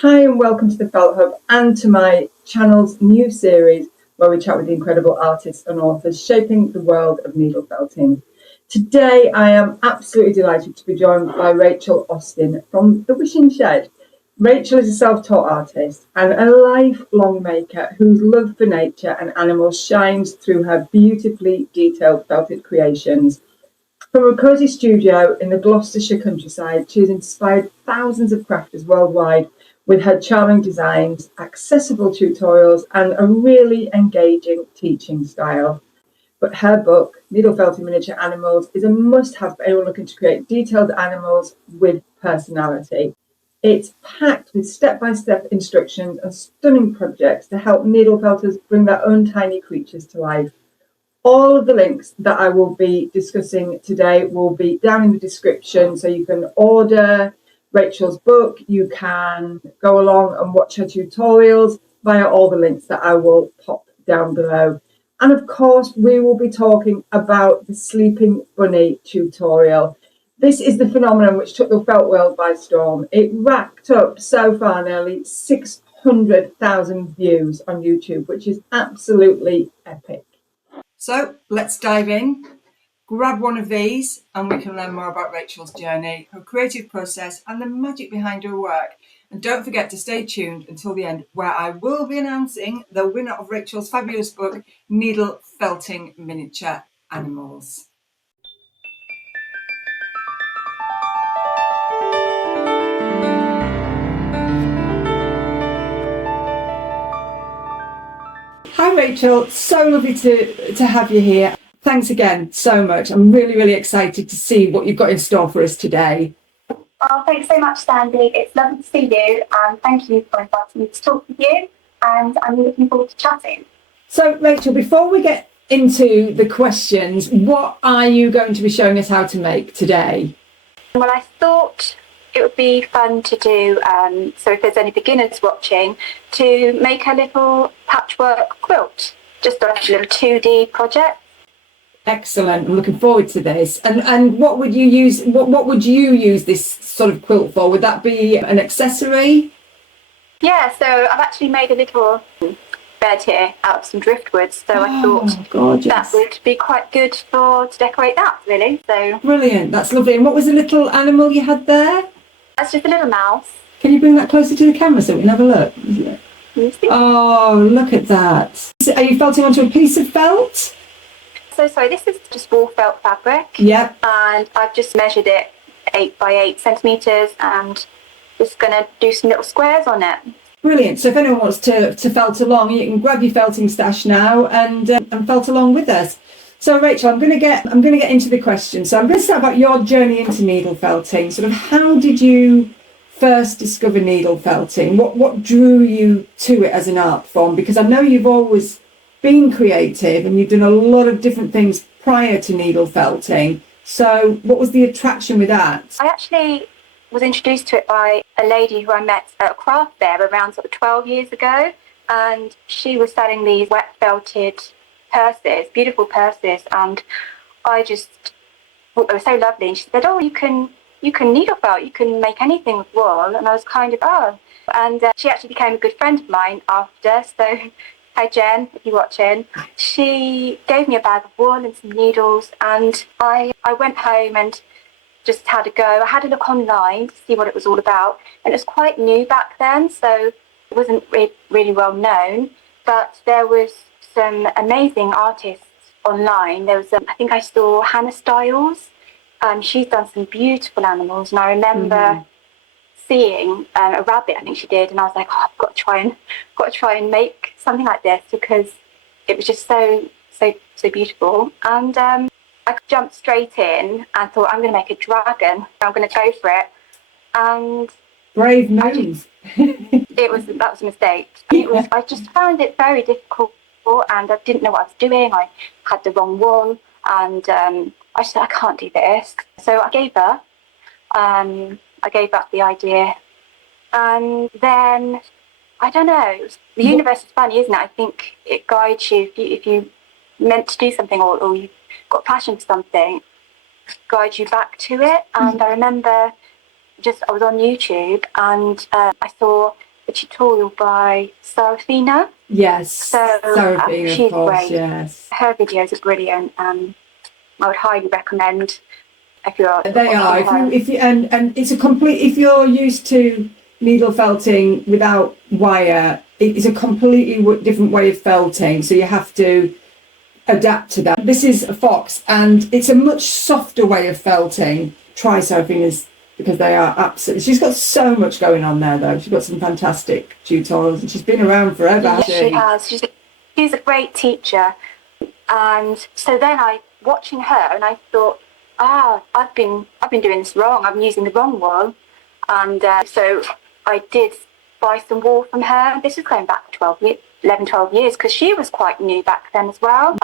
Hi and welcome to the Felt Hub and to my channel's new series where we chat with the incredible artists and authors shaping the world of needle felting. Today I am absolutely delighted to be joined by Rachel Austin from The Wishing Shed. Rachel is a self-taught artist and a lifelong maker whose love for nature and animals shines through her beautifully detailed felted creations. From a cosy studio in the Gloucestershire countryside, she has inspired thousands of crafters worldwide with her charming designs, accessible tutorials, and a really engaging teaching style. But her book, Needle Felting Miniature Animals, is a must-have for anyone looking to create detailed animals with personality. It's packed with step-by-step instructions and stunning projects to help needle felters bring their own tiny creatures to life. All of the links that I will be discussing today will be down in the description, so you can order Rachel's book, you can go along and watch her tutorials via all the links that I will pop down below. And of course, we will be talking about the Sleeping Bunny tutorial. This is the phenomenon which took the felt world by storm. It racked up so far nearly 600,000 views on YouTube, which is absolutely epic. So let's dive in, grab one of these and we can learn more about Rachel's journey, her creative process and the magic behind her work. And don't forget to stay tuned until the end where I will be announcing the winner of Rachel's fabulous book, Needle Felting Miniature Animals. Hi Rachel, so lovely to have you here. Thanks again so much. I'm really excited to see what you've got in store for us today. Oh, thanks so much, Sandy. It's lovely to see you, and thank you for inviting me to talk with you, and I'm looking forward to chatting. So Rachel, before we get into the questions, what are you going to be showing us how to make today? Well, I thought it would be fun to do, so if there's any beginners watching, to make a little patchwork quilt, just a little 2D project. Excellent. I'm looking forward to this. And what would you use? What would you use this sort of quilt for? Would that be an accessory? Yeah. So I've actually made a little bed here out of some driftwood. So I thought gorgeous. That would be quite good to decorate that. Really. So brilliant. That's lovely. And what was the little animal you had there? That's just a little mouse. Can you bring that closer to the camera so we can have a look? Oh, look at that. Are you felting onto a piece of felt? So sorry, this is just wool felt fabric. Yep. And I've just measured it 8 by 8 centimetres and just going to do some little squares on it. Brilliant. So if anyone wants to felt along, you can grab your felting stash now and felt along with us. So Rachel, I'm going to get into the questions. So I'm going to start about your journey into needle felting. Sort of how did you first discover needle felting? What drew you to it as an art form? Because I know you've always been creative and you've done a lot of different things prior to needle felting. So what was the attraction with that? I actually was introduced to it by a lady who I met at a craft fair around sort of 12 years ago, and she was selling these wet felted purses, beautiful purses, and I just thought they were so lovely. And she said, "Oh, you can needle felt, you can make anything with wool." And I was kind of, oh. And she actually became a good friend of mine after. So hi Jen, if you're watching. She gave me a bag of wool and some needles, and I went home and just had a go. I had a look online to see what it was all about, and it was quite new back then, so it wasn't really well known, but there was some amazing artists online. There was, I think I saw Hannah Styles. She's done some beautiful animals, and I remember seeing a rabbit, I think she did, and I was like, oh, I've got to try and make something like this because it was just so beautiful. And I jumped straight in and thought, I'm going to make a dragon. I'm going to go for it. And brave move. That was a mistake. I just found it very difficult, and I didn't know what I was doing. I had the wrong wool, and I said, I can't do this. So I gave up. I gave up the idea, and then I don't know. The universe is funny, isn't it? I think it guides you if you meant to do something or you've got passion for something, guides you back to it. And I remember I was on YouTube and I saw a tutorial by Sarafina. Yes, So Seraphine, she's of course, great. yes. Her videos are brilliant. I would highly recommend if you're. They are. her. If you and it's a complete. If you're used to needle felting without wire, it is a completely different way of felting. So you have to adapt to that. This is a Fox, and it's a much softer way of felting. Try Seraphina's because they are absolutely. She's got so much going on there, though. She's got some fantastic tutorials, and she's been around forever. Yes, she has. She's a great teacher, and so then watching her, and I thought, I've been doing this wrong. I'm using the wrong wool, and so I did buy some wool from her. This was going back 12 years, because she was quite new back then as well.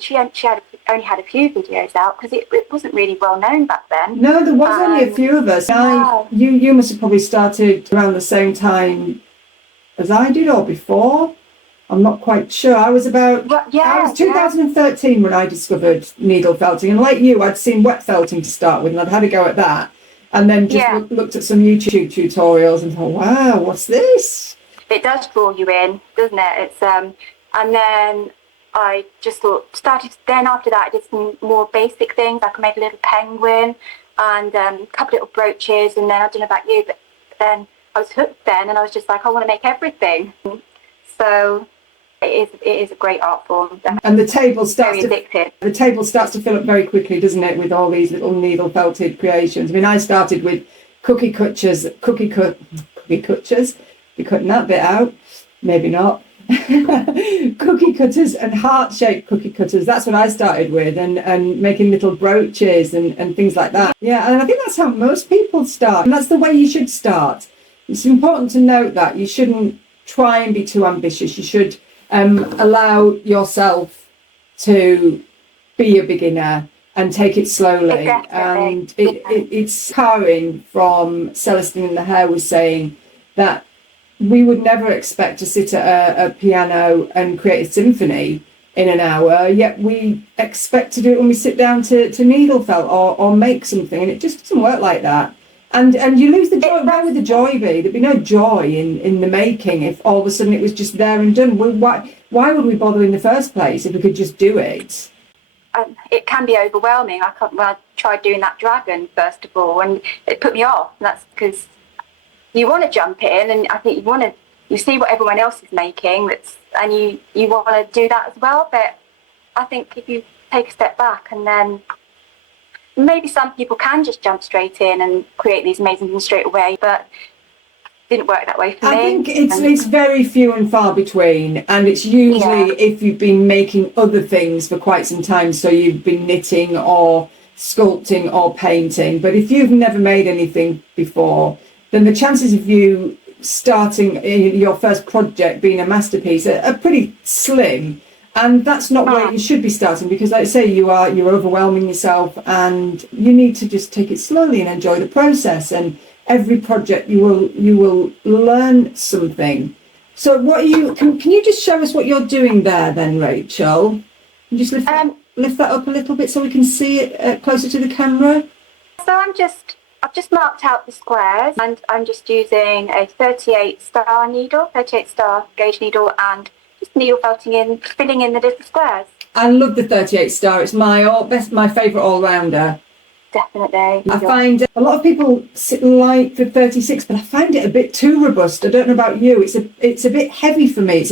She only had a few videos out because it wasn't really well known back then. No, there was only a few of us. No. You must have probably started around the same time as I did, or before. I'm not quite sure. I was 2013 when I discovered needle felting, and like you, I'd seen wet felting to start with, and I'd had a go at that, and then just looked at some YouTube tutorials and thought, wow, what's this? It does draw you in, doesn't it? It's and then I just then after that I did some more basic things. I could make a little penguin and a couple little brooches, and then I don't know about you, but then I was hooked then, and I was just like, I want to make everything. So it is a great art form. And the table starts to fill up very quickly, doesn't it, with all these little needle felted creations. I mean, I started with cookie cutters. You're cutting that bit out, maybe not. Cookie cutters and heart-shaped cookie cutters. That's what I started with, and making little brooches and things like that. Yeah, and I think that's how most people start, and that's the way you should start. It's important to note that you shouldn't try and be too ambitious. You should allow yourself to be a beginner and take it slowly. Exactly. And it's Karen from Celestine and the Hair was saying that we would never expect to sit at a piano and create a symphony in an hour, yet we expect to do it when we sit down to needle felt or make something, and it just doesn't work like that. And you lose the joy. Where would the joy be? There'd be no joy in the making if all of a sudden it was just there and done. Why would we bother in the first place if we could just do it? It can be overwhelming. I tried doing that dragon first of all, and it put me off. And that's because you want to jump in, and I think you see what everyone else is making, and you want to do that as well. But I think if you take a step back, and then maybe some people can just jump straight in and create these amazing things straight away, but it didn't work that way for me. I think it's very few and far between, and it's usually if you've been making other things for quite some time, so you've been knitting or sculpting or painting. But if you've never made anything before, then the chances of you starting your first project being a masterpiece are pretty slim. And that's not where you should be starting, because like I say, you're overwhelming yourself, and you need to just take it slowly and enjoy the process. And every project you will learn something. So what can you just show us what you're doing there then, Rachel? Can you just lift that up a little bit so we can see it closer to the camera? So I've just marked out the squares, and I'm just using a 38 star needle, 38 star gauge needle, and just needle felting filling in the little squares. I love the 38 star. It's my favourite all-rounder. Definitely. I find a lot of people like the 36, but I find it a bit too robust. I don't know about you. It's a bit heavy for me. It's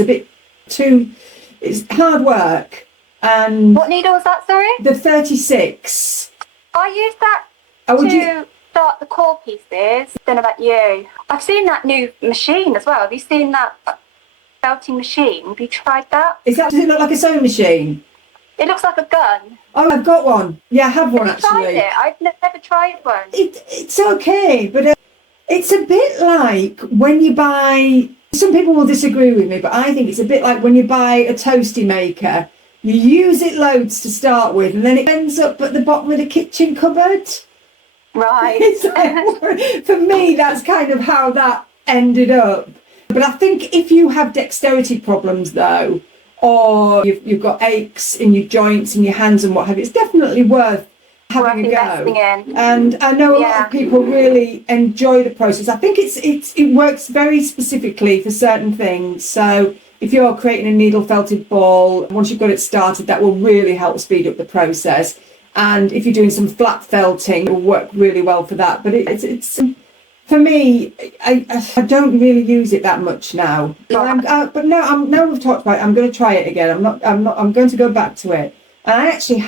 hard work. And what needle is that, sorry? The 36. I use that start the core pieces. Don't know about you. I've seen that new machine as well. Have you seen that felting machine? Have you tried that? Does it look like a sewing machine? It looks like a gun. Oh, I've got one. Yeah, I have one actually. Tried it? I've never tried one. It's okay, but it's a bit like when you buy. Some people will disagree with me, but I think it's a bit like when you buy a toasty maker. You use it loads to start with, and then it ends up at the bottom of the kitchen cupboard. Right. For me, that's kind of how that ended up. But I think if you have dexterity problems, though, or you've got aches in your joints and your hands and what have you, it's definitely worth having a investing go. in. And I know a lot of people really enjoy the process. I think it works very specifically for certain things. So if you're creating a needle felted ball, once you've got it started, that will really help speed up the process. And if you're doing some flat felting, it will work really well for that. But it's for me, I don't really use it that much now. But now we've talked about it, I'm going to try it again. I'm going to go back to it. And I actually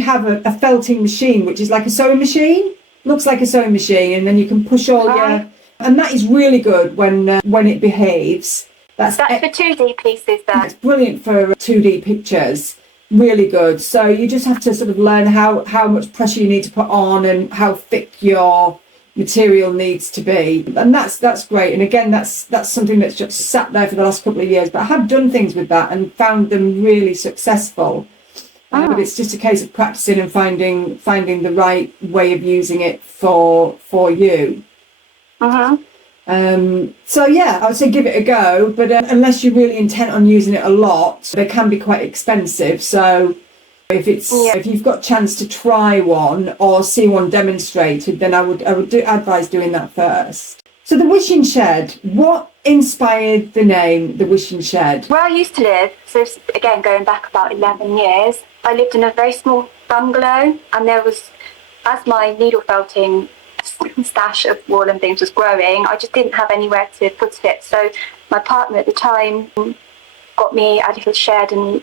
have a felting machine, which is like a sewing machine. Looks like a sewing machine, and then you can push all your, and that is really good when it behaves. That's for 2D pieces, though. It's brilliant for 2D pictures. Really good. So you just have to sort of learn how much pressure you need to put on and how thick your material needs to be, and that's great. And again, that's something that's just sat there for the last couple of years, but I have done things with that and found them really successful. But it's just a case of practicing and finding the right way of using it for you. So yeah, I would say give it a go, but unless you're really intent on using it a lot, they can be quite expensive. So if you've got a chance to try one or see one demonstrated, then I would advise doing that first. So the Wishing Shed, what inspired the name the Wishing Shed? Where I used to live, so again going back about 11 years, I lived in a very small bungalow, and there was, as my needle felting stash of wool and things was growing, I just didn't have anywhere to put it. So my partner at the time got me a little shed and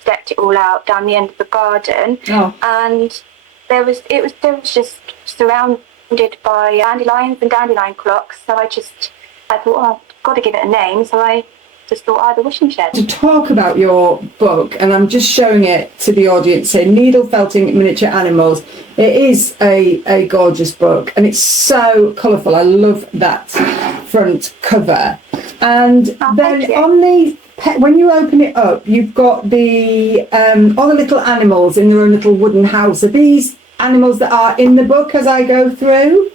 stepped it all out down the end of the garden, and it was just surrounded by dandelions and dandelion clocks. So I thought, I've got to give it a name. So I just thought, the Wishing Shed. To talk about your book, and I'm just showing it to the audience here, Needle Felting Miniature Animals. It is a gorgeous book, and it's so colourful. I love that front cover. And then on the when you open it up, you've got all the little animals in their own little wooden house. Are these animals that are in the book as I go through?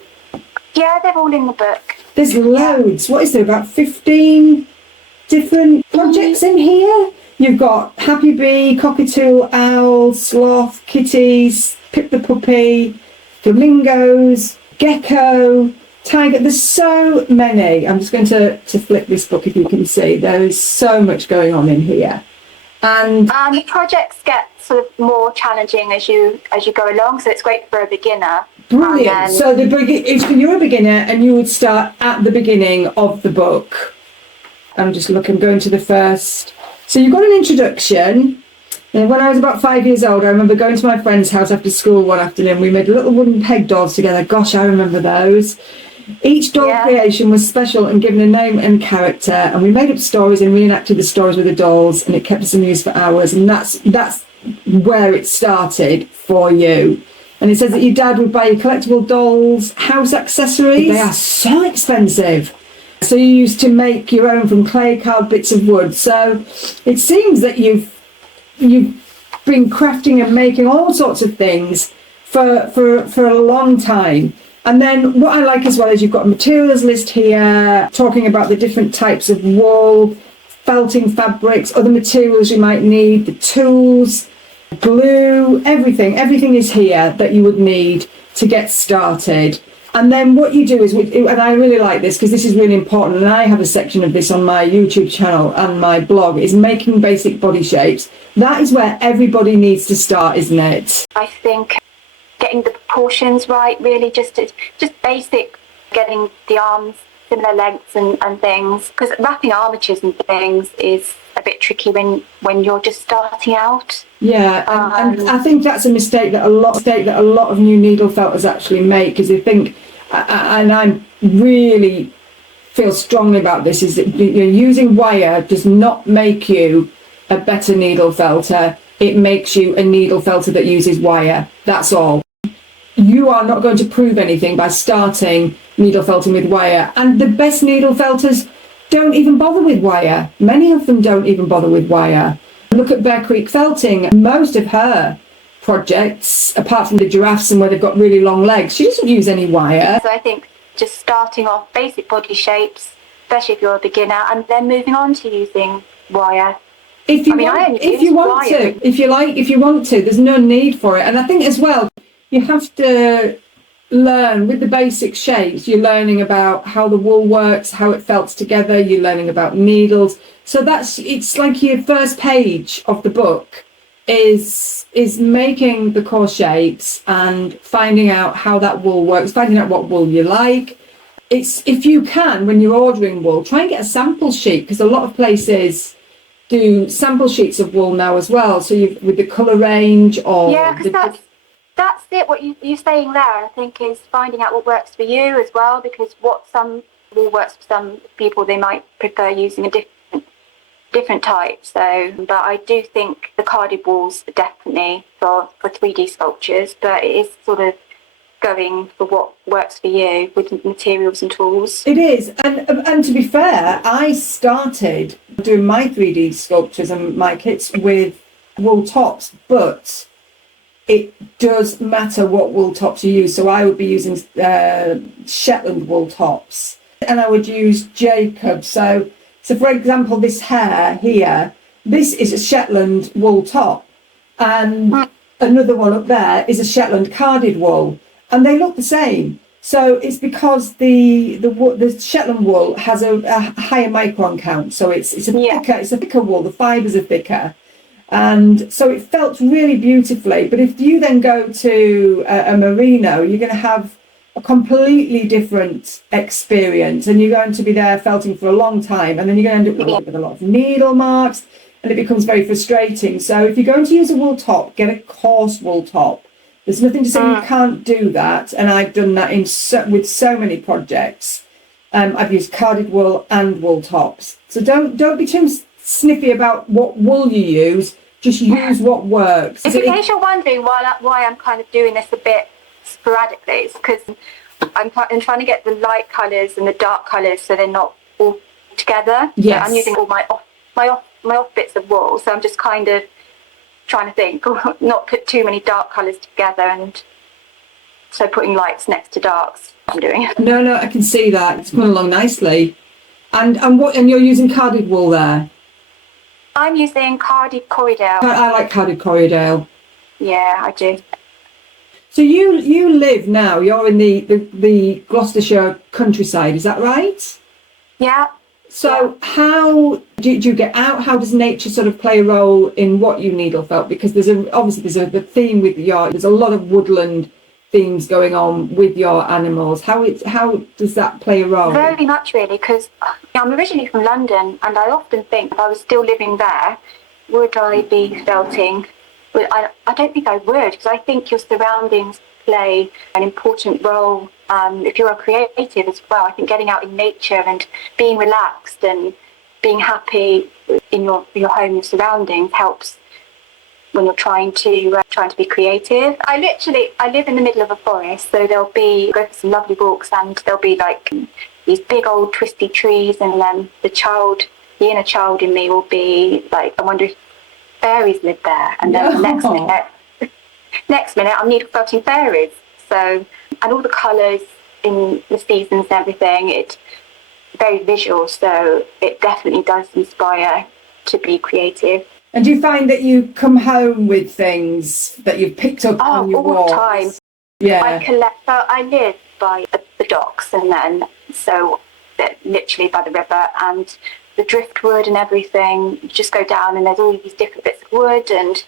Yeah, they're all in the book. There's loads. What is there, about 15 different projects in here? You've got Happy Bee, Cockatool, Owl, Sloth, Kitties, Pip the Puppy, Flamingos, Gecko, Tiger. There's so many. I'm just going to flip this book if you can see. There is so much going on in here. And the projects get sort of more challenging as you go along, so it's great for a beginner. Brilliant. So if you're a beginner and you would start at the beginning of the book. I'm going to the first. So you've got an introduction. And when I was about 5 years old, I remember going to my friend's house after school one afternoon. We made little wooden peg dolls together. Gosh, I remember those. Each doll creation was special and given a name and character, and we made up stories and reenacted the stories with the dolls, and it kept us amused for hours. And that's where it started for you. And it says that your dad would buy you collectible dolls, house accessories. They are so expensive. So you used to make your own from clay, carved bits of wood. So it seems that you've been crafting and making all sorts of things for a long time. And then what I like as well is you've got a materials list here talking about the different types of wool, felting fabrics, other materials you might need, the tools, glue, everything is here that you would need to get started. And then what you do is, and I really like this because this is really important, and I have a section of this on my YouTube channel and my blog, is making basic body shapes. That is where everybody needs to start, isn't it? I think getting the proportions right, really just basic, getting the arms similar lengths and things, because wrapping armatures and things is a bit tricky when you're just starting out. Yeah, and I think that's a mistake that a lot of new needle felters actually make, because they think, and I really feel strongly about this, is that using wire does not make you a better needle felter. It makes you a needle felter that uses wire. That's all. You are not going to prove anything by starting needle felting with wire. And the best needle felters don't even bother with wire. Many of them don't even bother with wire. Look at Bear Creek Felting. Most of her projects, apart from the giraffes and where they've got really long legs, she doesn't use any wire. So I think just starting off basic body shapes, especially if you're a beginner, and then moving on to using wire. If you want to, there's no need for it. And I think as well, you have to learn with the basic shapes. You're learning about how the wool works, how it felts together. You're learning about needles. So it's like your first page of the book is making the core shapes and finding out how that wool works, finding out what wool you like. It's, if you can, when you're ordering wool, try and get a sample sheet, because a lot of places do sample sheets of wool now as well. So with the colour range or... Yeah, because that's it. What you're saying there, I think, is finding out what works for you as well, because what some wool works for some people, they might prefer using a different type. So, but I do think the carded wools are definitely for 3D sculptures, but it is sort of going for what works for you with materials and tools. It is, and to be fair, I started doing my 3D sculptures and my kits with wool tops, but it does matter what wool tops you use. So I would be using Shetland wool tops, and I would use Jacob. So for example, this hair here, this is a Shetland wool top, and another one up there is a Shetland carded wool. And they look the same. So it's because the Shetland wool has a higher micron count. So it's a thicker wool. The fibres are thicker, and so it felt really beautifully. But if you then go to a merino, you're going to have a completely different experience, and you're going to be there felting for a long time, and then you're going to end up with a lot of needle marks, and it becomes very frustrating. So if you're going to use a wool top, get a coarse wool top. There's nothing to say you can't do that, and I've done that with so many projects. I've used carded wool and wool tops. So don't be too sniffy about what wool you use. Just use what works. In case you're wondering why I'm kind of doing this a bit sporadically, it's because I'm trying to get the light colours and the dark colours so they're not all together. Yes. So I'm using all my off bits of wool, so I'm just kind of trying to think, not put too many dark colours together, and so putting lights next to darks. I'm doing. No, I can see that. It's coming along nicely. And you're using carded wool there? I'm using carded Corriedale. I like carded Corriedale. Yeah, I do. So you live now, you're in the Gloucestershire countryside, is that right? Yeah. So how do you get out? How does nature sort of play a role in what you needle felt? Because there's the theme with there's a lot of woodland themes going on with your animals. How does that play a role? Very much, really, because I'm originally from London, and I often think if I was still living there, would I be felting? Well, I don't think I would, because I think your surroundings play an important role. If you're a creative as well, I think getting out in nature and being relaxed and being happy in your home, your surroundings, helps when you're trying to be creative. I live in the middle of a forest, so go for some lovely walks, and there'll be like these big old twisty trees, and then the inner child in me will be like, I wonder if fairies live there, and then the next minute I'm needle felting fairies. So, and all the colours in the seasons and everything, it's very visual, so it definitely does inspire to be creative. And do you find that you come home with things that you've picked up on your walks? All the time. Yeah. I live by the docks, and then so literally by the river, and the driftwood and everything. You just go down, and there's all these different bits of wood and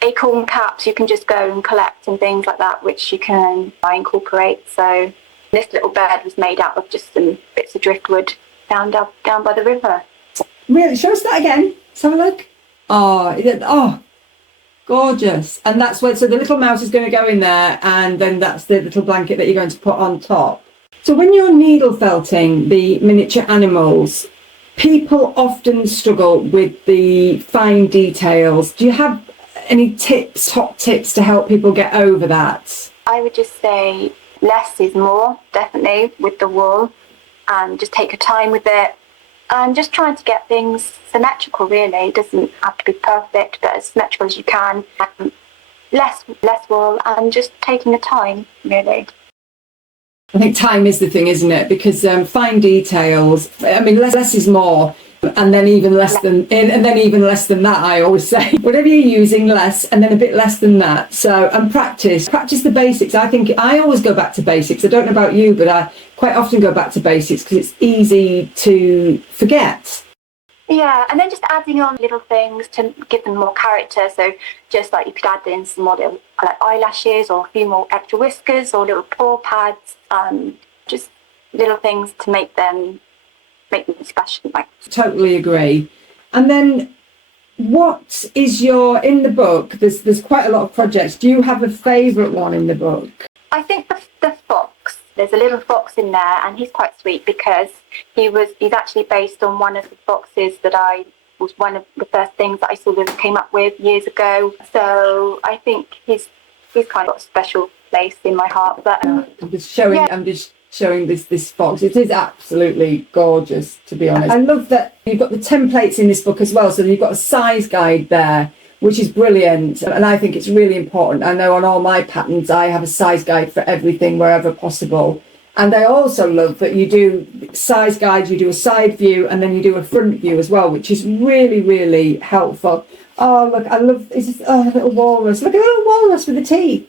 acorn caps you can just go and collect and things like that, which you can incorporate. So this little bed was made out of just some bits of driftwood down by the river. Really? Show us that again. Let's have a look. Oh, gorgeous. And that's where, so the little mouse is going to go in there, and then that's the little blanket that you're going to put on top. So when you're needle felting the miniature animals, people often struggle with the fine details. Do you have any top tips to help people get over that? I would just say less is more, definitely, with the wool, and just take your time with it, and just trying to get things symmetrical, really. It doesn't have to be perfect, but as symmetrical as you can. Less wool, and just taking the time, really. I think time is the thing, isn't it? Because fine details, I mean, less is more. And then even less than that, I always say. Whatever you're using, less, and then a bit less than that. So, and practice the basics. I think I always go back to basics. I don't know about you, but I quite often go back to basics because it's easy to forget. Yeah, and then just adding on little things to give them more character. So just like you could add in some more little like eyelashes or a few more extra whiskers or little paw pads, just little things to make them special. Like. Totally agree. And then what is in the book, there's quite a lot of projects. Do you have a favourite one in the book? I think the fox. There's a little fox in there, and he's quite sweet because he's actually based on one of the foxes that was one of the first things that I sort of came up with years ago. So I think he's kind of got a special place in my heart. But I'm just showing this fox. It is absolutely gorgeous, to be honest. I love that you've got the templates in this book as well. So you've got a size guide there, which is brilliant, and I think it's really important. I know on all my patterns I have a size guide for everything wherever possible, and I also love that you do size guides, you do a side view, and then you do a front view as well, which is really, really helpful. Oh look, I love this. A little walrus. Look at a little walrus with the teeth.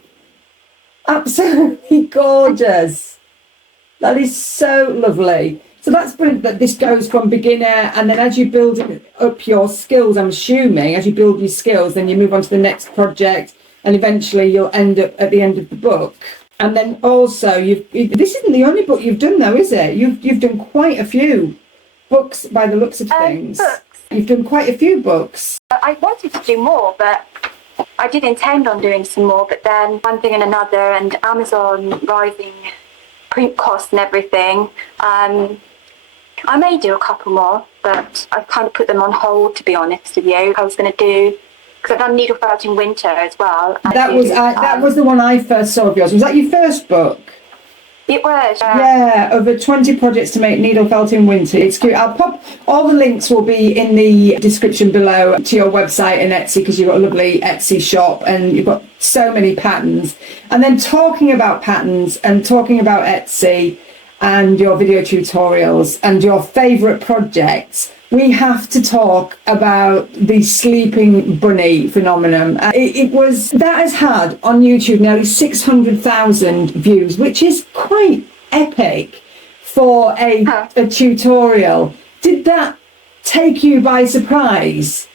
Absolutely gorgeous. That is so lovely. So that's brilliant that this goes from beginner, and then as you build up your skills, I'm assuming, as you build your skills, then you move on to the next project, and eventually you'll end up at the end of the book. And then also, this isn't the only book you've done though, is it? You've done quite a few books by the looks of things. Books. You've done quite a few books. I wanted to do more, but I did intend on doing some more, but then one thing and another, and Amazon rising print costs and everything, I may do a couple more, but I've kind of put them on hold, to be honest with you. I was going to do, because I've done Needle Felt in Winter as well. That was the one I first saw of yours. Was that your first book? It was. Yeah, over 20 projects to make Needle Felt in Winter. It's cute. I'll pop, all the links will be in the description below to your website and Etsy, because you've got a lovely Etsy shop and you've got so many patterns. And then talking about patterns and talking about Etsy and your video tutorials and your favourite projects, we have to talk about the sleeping bunny phenomenon. That has had on YouTube nearly 600,000 views, which is quite epic for a tutorial. Did that take you by surprise?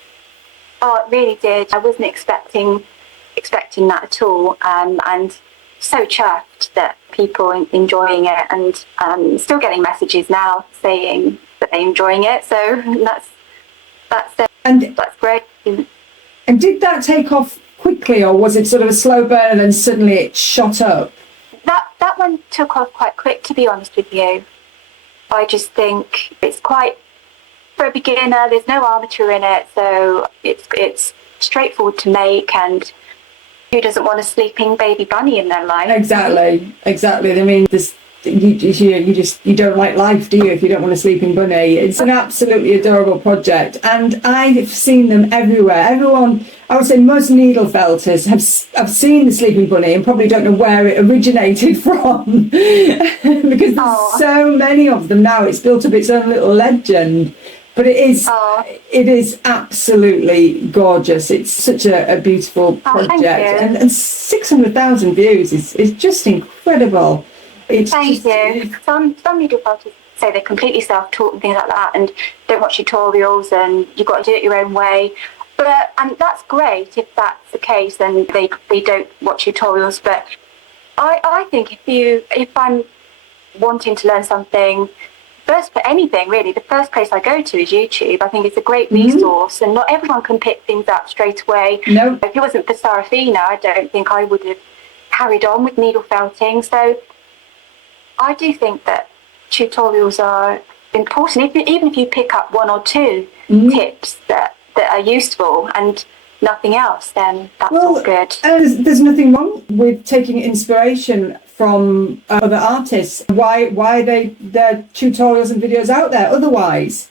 Oh, it really did. I wasn't expecting that at all, and so chuffed that people are enjoying it, and still getting messages now saying that they're enjoying it. So that's great. And did that take off quickly, or was it sort of a slow burn and then suddenly it shot up? That one took off quite quick, to be honest with you. I just think it's quite, for a beginner, there's no armature in it, so it's straightforward to make, and who doesn't want a sleeping baby bunny in their life? Exactly. I mean, you don't like life, do you, if you don't want a sleeping bunny? It's an absolutely adorable project, and I've seen them everywhere. Everyone, I would say most needle felters have seen the sleeping bunny and probably don't know where it originated from because there's so many of them now. It's built up its own little legend. But it is absolutely gorgeous. It's such a beautiful project, and 600,000 views is just incredible. Thank you. Some needle felters say they're completely self-taught and things like that, and don't watch tutorials, and you've got to do it your own way. And that's great if that's the case, then they don't watch tutorials. But I think if I'm wanting to learn something, first for anything really, the first place I go to is YouTube. I think it's a great resource, and not everyone can pick things up straight away. No. If it wasn't for Sarafina, I don't think I would have carried on with needle felting. So I do think that tutorials are important. Even if you pick up one or two tips that are usful and nothing else, then that's all good. There's nothing wrong with taking inspiration from other artists. Why are their tutorials and videos out there otherwise?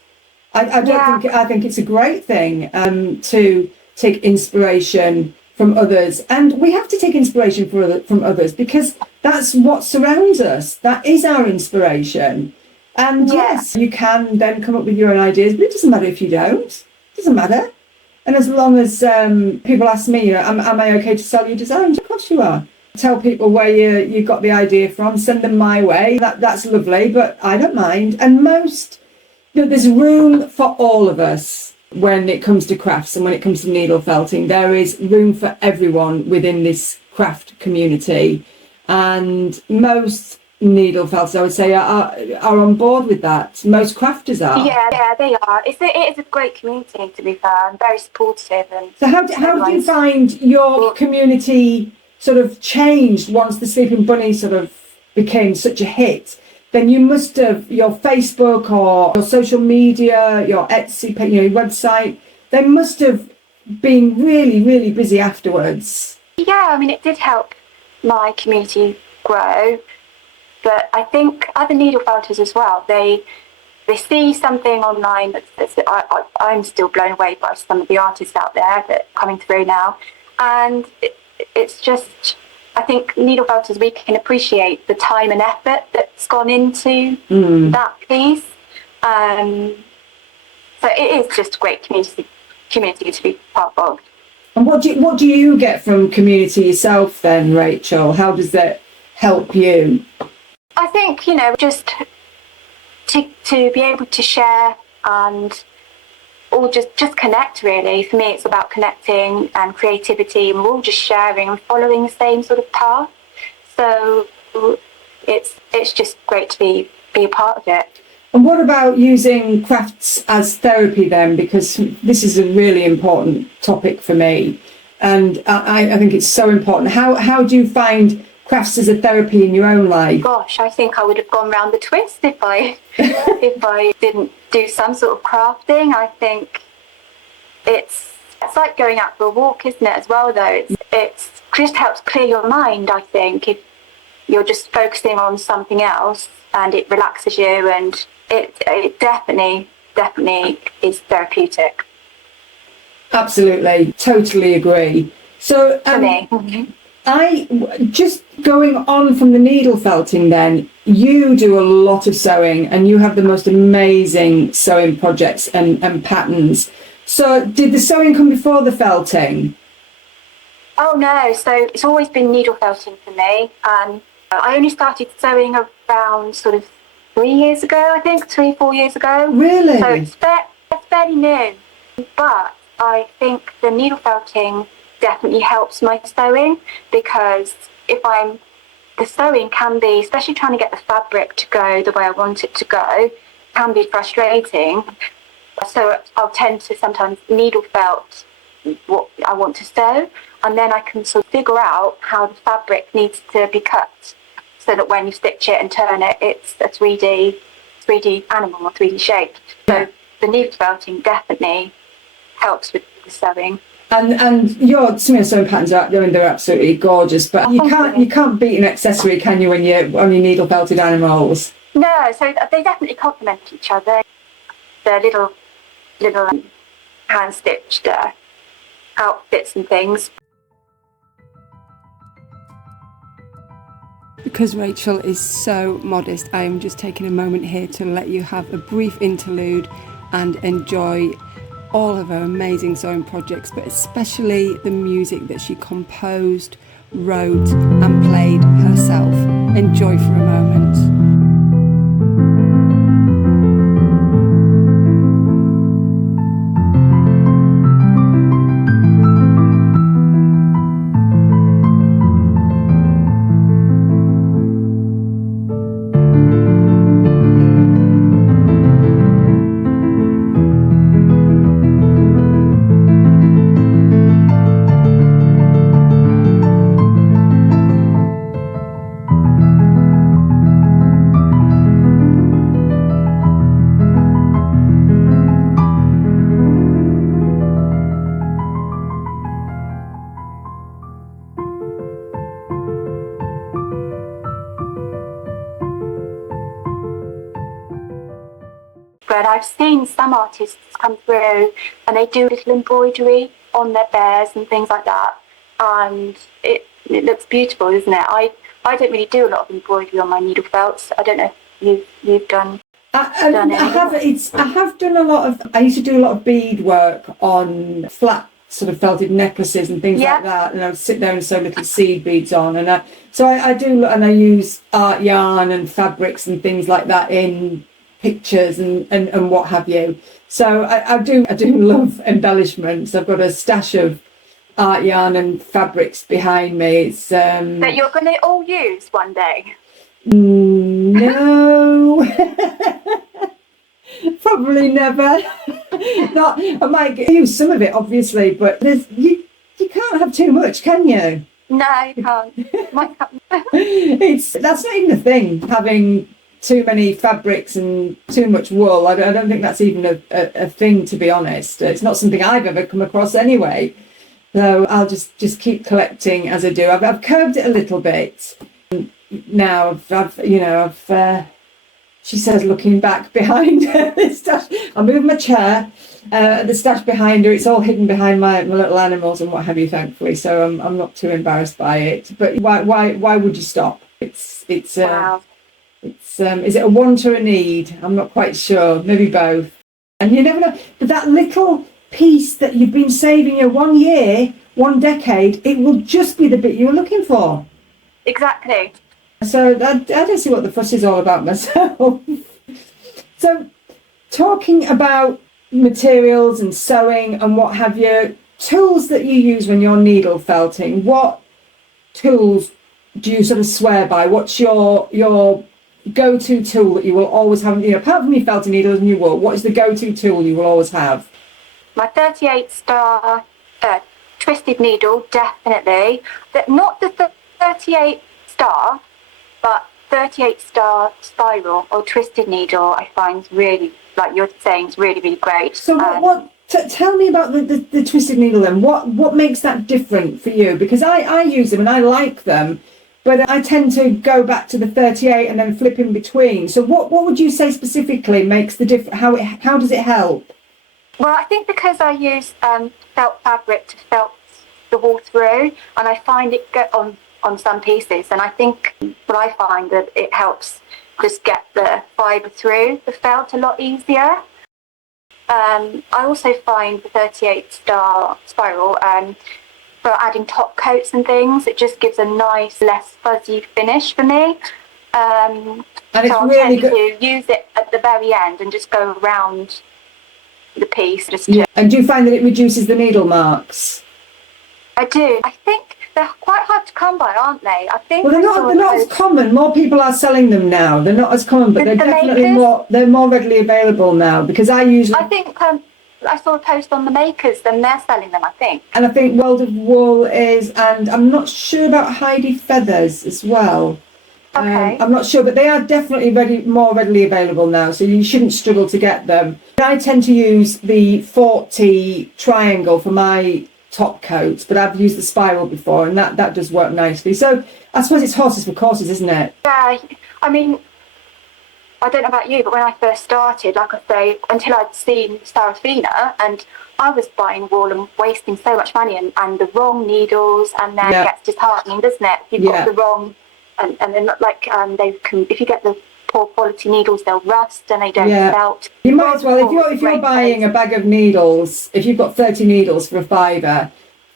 I think it's a great thing to take inspiration from others, and we have to take inspiration from others because that's what surrounds us. That is our inspiration. And Yeah. yes, you can then come up with your own ideas, but it doesn't matter if you don't. It doesn't matter. And as long as people ask me, am I okay to sell your designs? Of course you are. Tell people where you got the idea from, send them my way. That's lovely, but I don't mind. And there's room for all of us when it comes to crafts and when it comes to needle felting. There is room for everyone within this craft community. And most needle felters, I would say, are on board with that. Most crafters are. Yeah, they are. It is a great community, to be fair, and very supportive. And So how do you find your community sort of changed once the Sleeping Bunny sort of became such a hit? Then you must have your Facebook or your social media, your Etsy, your website. They must have been really, really busy afterwards. Yeah, I mean, it did help my community grow, but I think other needle felters as well, they see something online I'm still blown away by some of the artists out there that are coming through now, and it's just, I think needle felters, we can appreciate the time and effort that's gone into that piece. So it is just a great community to be part of. And what do you get from community yourself then, Rachel? How does that help you? I think, just to be able to share and all just connect, really. For me, it's about connecting and creativity, and we're all just sharing and following the same sort of path. So it's just great to be a part of it. And what about using crafts as therapy then? Because this is a really important topic for me, and I think it's so important. How do you find crafts as a therapy in your own life? Gosh, I think I would have gone round the twist if I didn't do some sort of crafting. I think it's like going out for a walk, isn't it? As well, though, it's just helps clear your mind. I think if you're just focusing on something else, and it relaxes you, and it definitely is therapeutic. Absolutely, totally agree. So For me. I just going on from the needle felting then, you do a lot of sewing and you have the most amazing sewing projects and patterns. So did the sewing come before the felting? Oh no, so it's always been needle felting for me. I only started sewing around sort of 3 years ago, I think, 4 years ago. Really? So it's fairly new. But I think the needle felting definitely helps my sewing, because the sewing can be, especially trying to get the fabric to go the way I want it to go, can be frustrating. So I'll tend to sometimes needle felt what I want to sew, and then I can sort of figure out how the fabric needs to be cut, so that when you stitch it and turn it, it's a 3D animal or 3D shape. So the needle felting definitely helps with the sewing. And your sewing patterns they're absolutely gorgeous, but you can't beat an accessory, can you, when you're needle felted animals? No, so they definitely complement each other. The little hand stitched outfits and things. Because Rachel is so modest, I am just taking a moment here to let you have a brief interlude and enjoy all of her amazing sewing projects, but especially the music that she composed, wrote and played herself. Enjoy for a moment. But I've seen some artists come through and they do little embroidery on their bears and things like that, and it looks beautiful, isn't it? I don't really do a lot of embroidery on my needle felts. I don't know if you've done. I have done a lot of. I used to do a lot of bead work on flat sort of felted necklaces and things like that, and I would sit there and sew little seed beads on, and I do, and I use art yarn and fabrics and things like that in pictures and what have you. So I do love embellishments. I've got a stash of art yarn and fabrics behind me. It's that you're going to all use one day. No. Probably never. Not. I might use some of it, obviously, but you can't have too much, can you? No, you can't. That's not even a thing. Having too many fabrics and too much wool. I don't think that's even a thing, to be honest. It's not something I've ever come across anyway. So I'll just keep collecting as I do. I've curbed it a little bit now. She says, looking back behind the stash, I moved my chair, the stash behind her, it's all hidden behind my little animals and what have you, thankfully, so I'm not too embarrassed by it. But why would you stop? Wow. Is it a want or a need? I'm not quite sure, maybe both. And you never know, but that little piece that you've been saving your 1 year, 1 decade, it will just be the bit you were looking for. Exactly. So I don't see what the fuss is all about myself. So talking about materials and sewing and what have you, tools that you use when you're needle felting, what tools do you sort of swear by? What's your go-to tool that you will always have, apart from your felting needles and your wool, what is the go-to tool you will always have? My 38 star twisted needle, definitely. Not the 38 star, but 38 star spiral or twisted needle, I find really, like you're saying, is really, really great. So tell me about the twisted needle then. What makes that different for you? Because I use them and I like them, but I tend to go back to the 38 and then flip in between. So what would you say specifically makes the difference? How does it help? Well, I think because I use felt fabric to felt the wool through, and I find it get on some pieces, and I think what I find that it helps just get the fibre through the felt a lot easier. I also find the 38 star spiral for adding top coats and things, it just gives a nice, less fuzzy finish for me. And it's so really good to use it at the very end and just go around the piece. And do you find that it reduces the needle marks? I do. I think they're quite hard to come by, aren't they? I think. Well, they're not as common. More people are selling them now. They're not as common, but they're definitely more. They're more readily available now because I think I saw a post on the makers, and they're selling them, I think. And I think World of Wool is, and I'm not sure about Heidi Feathers as well. Okay. I'm not sure, but they are definitely more readily available now, so you shouldn't struggle to get them. I tend to use the 40 triangle for my top coats, but I've used the spiral before, and that does work nicely. So I suppose it's horses for courses, isn't it? Yeah, I mean, I don't know about you, but when I first started, like I say, until I'd seen Sarafina, and I was buying wool and wasting so much money and the wrong needles, and then it gets disheartening, doesn't it? You've got the wrong, and then they can, if you get the poor quality needles, they'll rust and they don't felt. You might as well, if you're buying a bag of needles, if you've got 30 needles for a £5,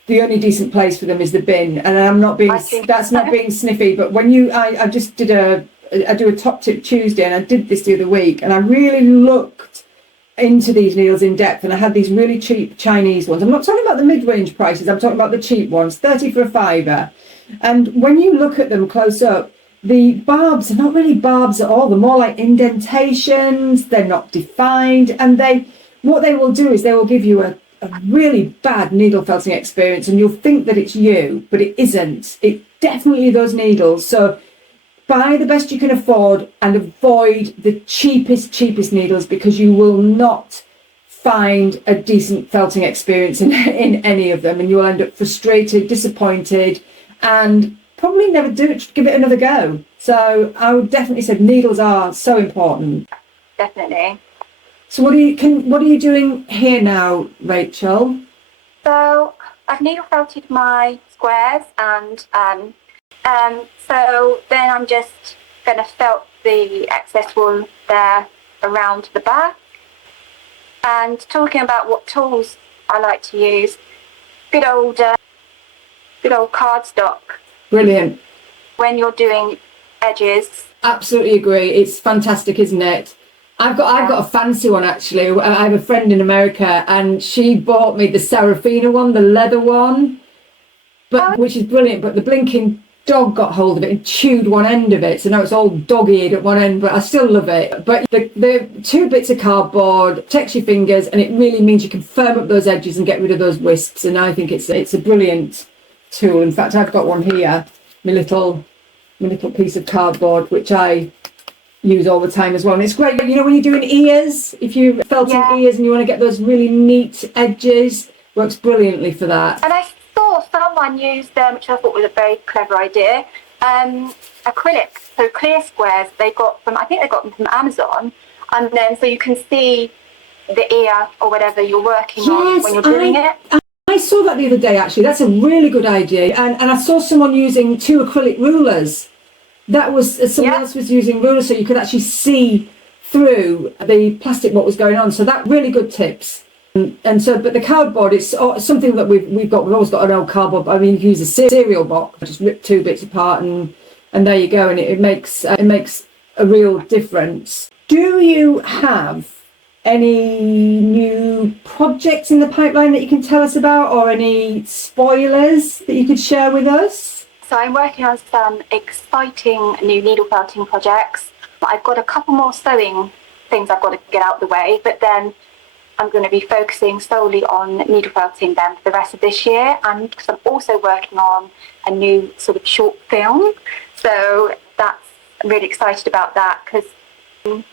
the only decent place for them is the bin. And I'm not being, that's not being sniffy, but when I just did I do a Top Tip Tuesday, and I did this the other week, and I really looked into these needles in depth, and I had these really cheap Chinese ones. I'm not talking about the mid-range prices, I'm talking about the cheap ones, 30 for a £5. And when you look at them close up, the barbs are not really barbs at all. They're more like indentations. They're not defined, and what they will do is they will give you a really bad needle felting experience, and you'll think that it's you, but it isn't. It's definitely those needles. So buy the best you can afford and avoid the cheapest needles, because you will not find a decent felting experience in any of them, and you will end up frustrated, disappointed, and probably never give it another go. So I would definitely say needles are so important. Definitely. So what are you doing here now, Rachel? So I've needle felted my squares, and so then I'm just going to felt the excess wool there around the back. And talking about what tools I like to use, good old cardstock Brilliant. when you're doing edges. Absolutely agree. It's fantastic, isn't it? I've got a fancy one actually. I have a friend in America, and she bought me the Serafina one, the leather one, which is brilliant. But the blinking dog got hold of it and chewed one end of it, so now it's all dog-eared at one end. But I still love it. But the 2 bits of cardboard protects your fingers, and it really means you can firm up those edges and get rid of those wisps. And I think it's a brilliant tool. In fact, I've got one here, my little piece of cardboard, which I use all the time as well. And it's great, you know, when you're doing ears, if you're felting ears and you want to get those really neat edges, works brilliantly for that. And I saw someone use them, which I thought was a very clever idea, acrylic, so clear squares I think they got them from Amazon, and then so you can see the ear or whatever you're working on when you're doing it. I saw that the other day actually. That's a really good idea. And I saw someone using 2 acrylic rulers. That was someone else was using rulers, so you could actually see through the plastic what was going on. So that really good tips. And so, but the cardboard, it's something that we've always got an old cardboard. I mean, you can use a cereal box, just rip 2 bits apart, and there you go, and it makes a real difference. Do you have any new projects in the pipeline that you can tell us about, or any spoilers that you could share with us? So I'm working on some exciting new needle felting projects. I've got a couple more sewing things I've got to get out of the way, but then I'm going to be focusing solely on needle felting then for the rest of this year. And because I'm also working on a new sort of short film, so I'm really excited about that, because I'm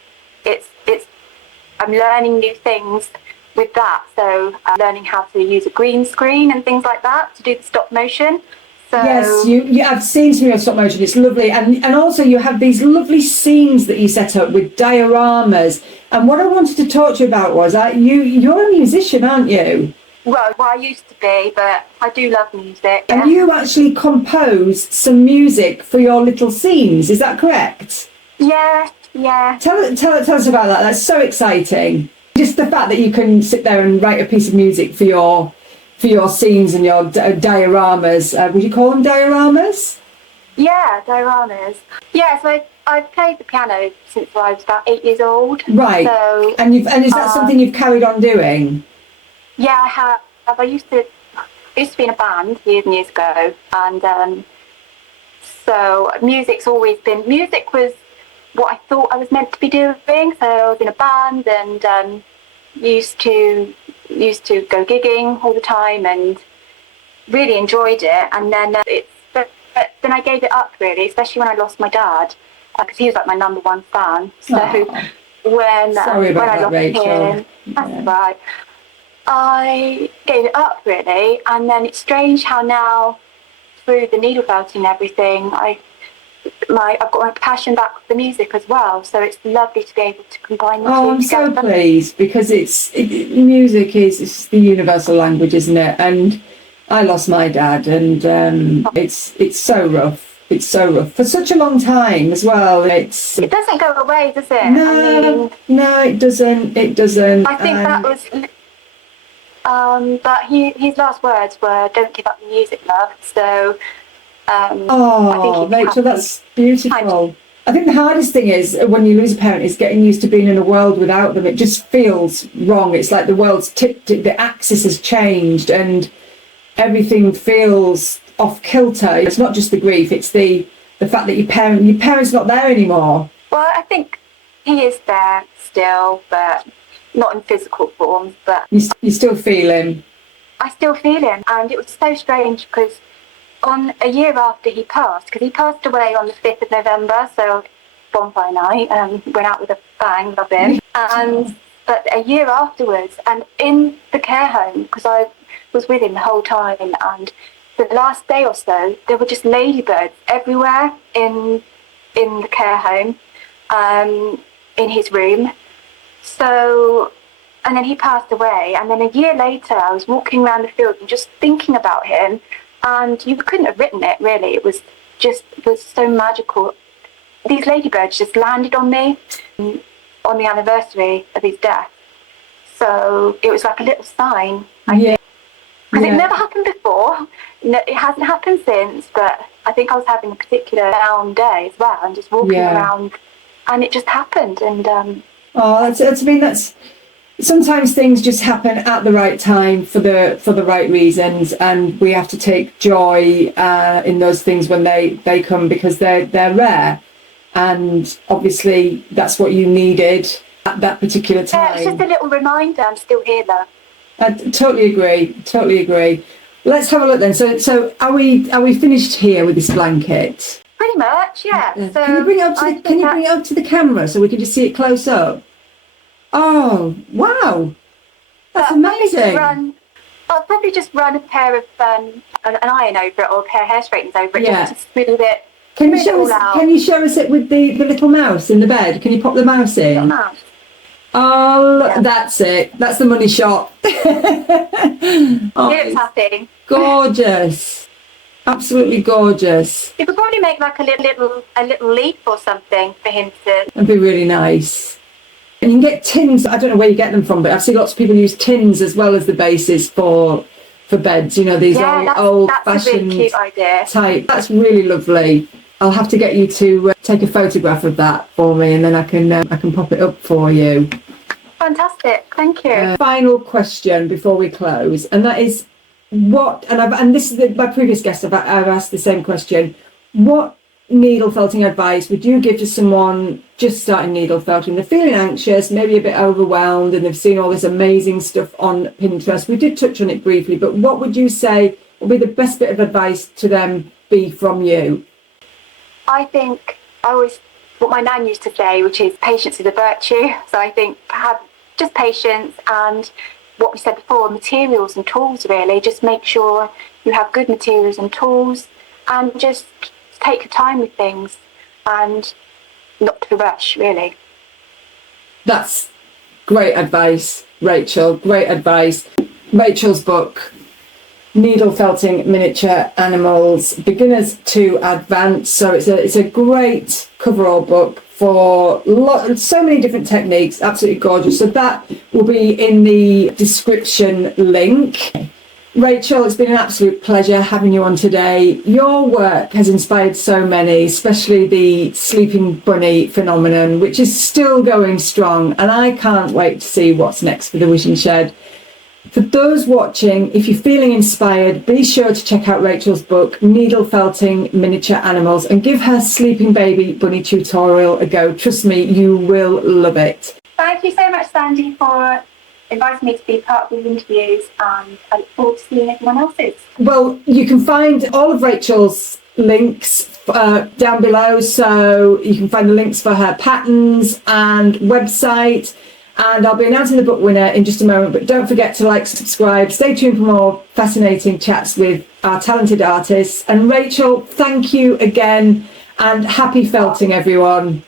learning new things with that. So I'm learning how to use a green screen and things like that to do the stop motion. So, yes, I've seen some of your stop motion. It's lovely, and also you have these lovely scenes that you set up with dioramas. And what I wanted to talk to you about was you're a musician, aren't you? Well, I used to be, but I do love music. And you actually composed some music for your little scenes. Is that correct? Yeah. Tell us about that. That's so exciting. Just the fact that you can sit there and write a piece of music for your scenes and your dioramas. Would you call them dioramas? Yeah, dioramas. Yeah, so I've played the piano since I was about 8 years old. Right. So, and is that something you've carried on doing? Yeah, I have. I used to be in a band years and years ago, and so music was what I thought I was meant to be doing. So I was in a band and used to go gigging all the time and really enjoyed it. And then but then I gave it up really, especially when I lost my dad, because he was like my number 1 fan. So when I lost him, that's right, I gave it up really. And then it's strange how now through the needle felting and everything, I've got my passion back with the music as well, so it's lovely to be able to combine the two I'm together. so pleased, because music is the universal language, isn't it? And I lost my dad, and it's so rough. It's so rough for such a long time as well. It doesn't go away, does it? No, it doesn't. It doesn't. I think that was. But his last words were, "Don't give up the music, love." So. Rachel, that's beautiful. I think the hardest thing is when you lose a parent is getting used to being in a world without them. It just feels wrong. It's like the world's tipped, the axis has changed, and everything feels off kilter. It's not just the grief; it's the fact that your parent's not there anymore. Well, I think he is there still, but not in physical form. But you still feel him. I still feel him, and it was so strange because. On a year after he passed, because he passed away on the 5th of November, so bonfire night, went out with a bang, love him. But a year afterwards, and in the care home, because I was with him the whole time, and the last day or so, there were just ladybirds everywhere in the care home, in his room. So, and then he passed away, and then a year later, I was walking around the field and just thinking about him. And you couldn't have written it, really. It was so magical. These ladybirds just landed on me. on the anniversary of his death. So it was like a little sign, I Yeah. think. Because Yeah. it never happened before. No, it hasn't happened since, but I think I was having a particular down day as well, and just walking around, and it just happened. And Oh, that's sometimes things just happen at the right time for the right reasons, and we have to take joy in those things when they come, because they're rare, and obviously that's what you needed at that particular yeah, time. it's just a little reminder I'm still here, though. I totally agree. Let's have a look then. So are we finished here with this blanket? Pretty much, yeah. So Can you bring it up to the camera so we can just see it close up? Oh, wow. That's amazing. I'll probably just run a pair of an iron over it, or a pair of hair straighteners over it, Yeah. just to smooth it. Can you smooth it show all us? out. Can you show us it with the little mouse in the bed? Can you pop the mouse in? Mouse. Oh, Yeah. that's it. That's the money shot. Oh, He looks happy. gorgeous. Absolutely gorgeous. You could probably make like a little leaf or something for him to. That'd be really nice. And you can get tins. I don't know where you get them from, but I've seen lots of people use tins as well as the bases for beds. You know, these Yeah, old that's a fashioned really cute idea. type. That's really lovely. I'll have to get you to take a photograph of that for me, and then I can pop it up for you. Fantastic, thank you. Final question before we close, and that is what? And this is my previous guest. I've asked the same question. What needle felting advice would you give to someone just starting needle felting? They're feeling anxious, maybe a bit overwhelmed, and they've seen all this amazing stuff on Pinterest. We did touch on it briefly, but what would you say would be the best bit of advice to them be from you? I think what my nan used to say, which is patience is a virtue. So I think have just patience, and what we said before, materials and tools really. Just make sure you have good materials and tools, and just take your time with things and not to rush, really. That's great advice, Rachel. Great advice. Rachel's book, Needle Felting Miniature Animals, Beginners to Advanced. So it's a great coverall book for so many different techniques. Absolutely gorgeous. So that will be in the description link. Rachel, it's been an absolute pleasure having you on today. Your work has inspired so many, especially the sleeping bunny phenomenon, which is still going strong, and I can't wait to see what's next for the Wishing Shed. For those watching, if you're feeling inspired, be sure to check out Rachel's book, Needle Felting Miniature Animals, and give her Sleeping Baby Bunny tutorial a go. Trust me, you will love it. Thank you so much, Sandy, for inviting me to be part of these interviews, and I look forward to seeing everyone else's. Well, you can find all of Rachel's links down below, so you can find the links for her patterns and website, and I'll be announcing the book winner in just a moment. But don't forget to like, subscribe, stay tuned for more fascinating chats with our talented artists. And Rachel, thank you again, and happy felting, everyone.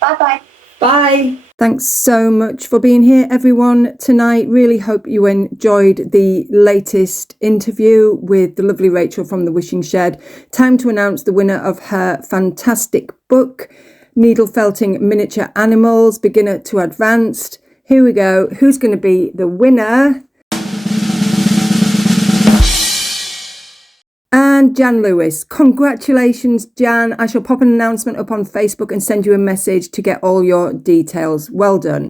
Bye-bye. Bye. Thanks so much for being here, everyone, tonight. Really hope you enjoyed the latest interview with the lovely Rachel from The Wishing Shed. Time to announce the winner of her fantastic book, Needle Felting Miniature Animals, Beginner to Advanced. Here we go. Who's going to be the winner? And Jan Lewis. Congratulations, Jan. I shall pop an announcement up on Facebook and send you a message to get all your details. Well done.